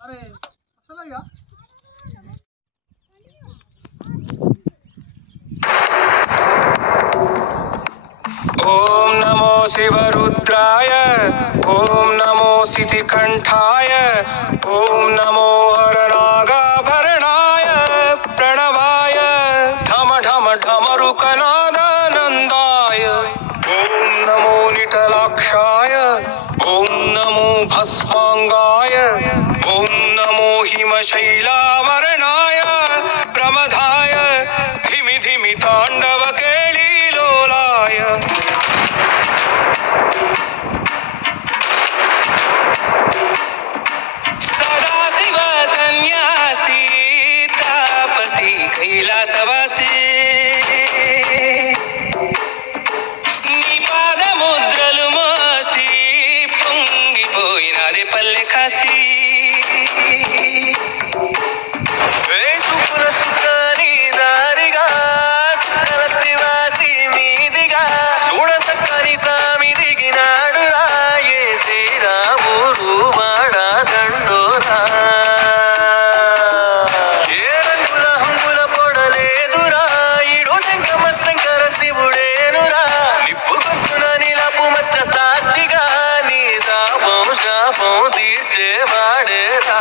अरे असला या ओम नमो शिवरुद्राय ओम नमो सिद्धिकंठाय ओम नमो हरनागाभरणाय प्रणवाय ढम ढम ढमरुकनादानंदाय ओम नमो निटलाक्षाय ओम नमो भस्मांगाय ओम नमो हिमशैलावरणाय प्रमदाय धिमि धिमि तांडव केळीलोलाय सदाशिव सन्यासी तापसी कैलासवासी नी पादमुद्रलु मोसी పొంగిపోయినదే పల్లె కాసి సుపుల సుఖాని దారిగా సకలత్తివాసి మీదిగా చూడ సక్కని సామి దిగినాడు రాయే శ్రీరాముడు వాడా దండోరా ఏ రంగుల హంగుల పొడలేదురా ఇడు జంగమ శంకర శివుడేనురా నిప్పు గొంతున నిలపు మచ్చ సాక్షిగా నీ దాపం శాపం తీర్చేవాడేరా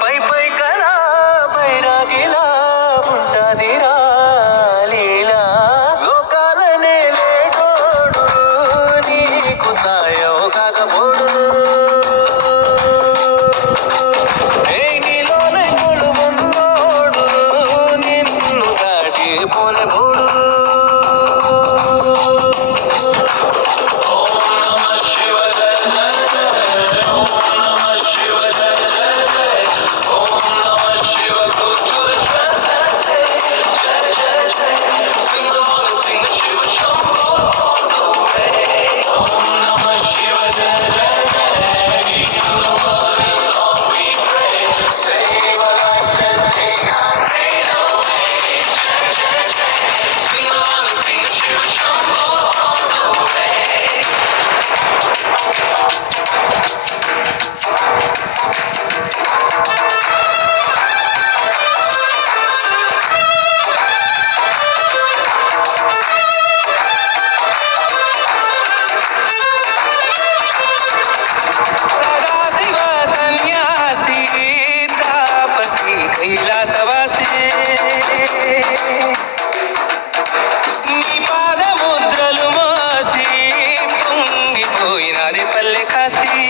పై పై కలా బైరాగిలా ఉంటదిరా లీలా లోకాలనే లేటోడు నీకు సాయం కాకపోడు నీలోనే కొలువున్నోడు నిన్ను దాటి పోలబోడు సదాశివ సన్యాసి తాపసి కైలాసవాసి నీ పాదముద్రలు మోసి పొంగిపోయినది పల్లె కాసి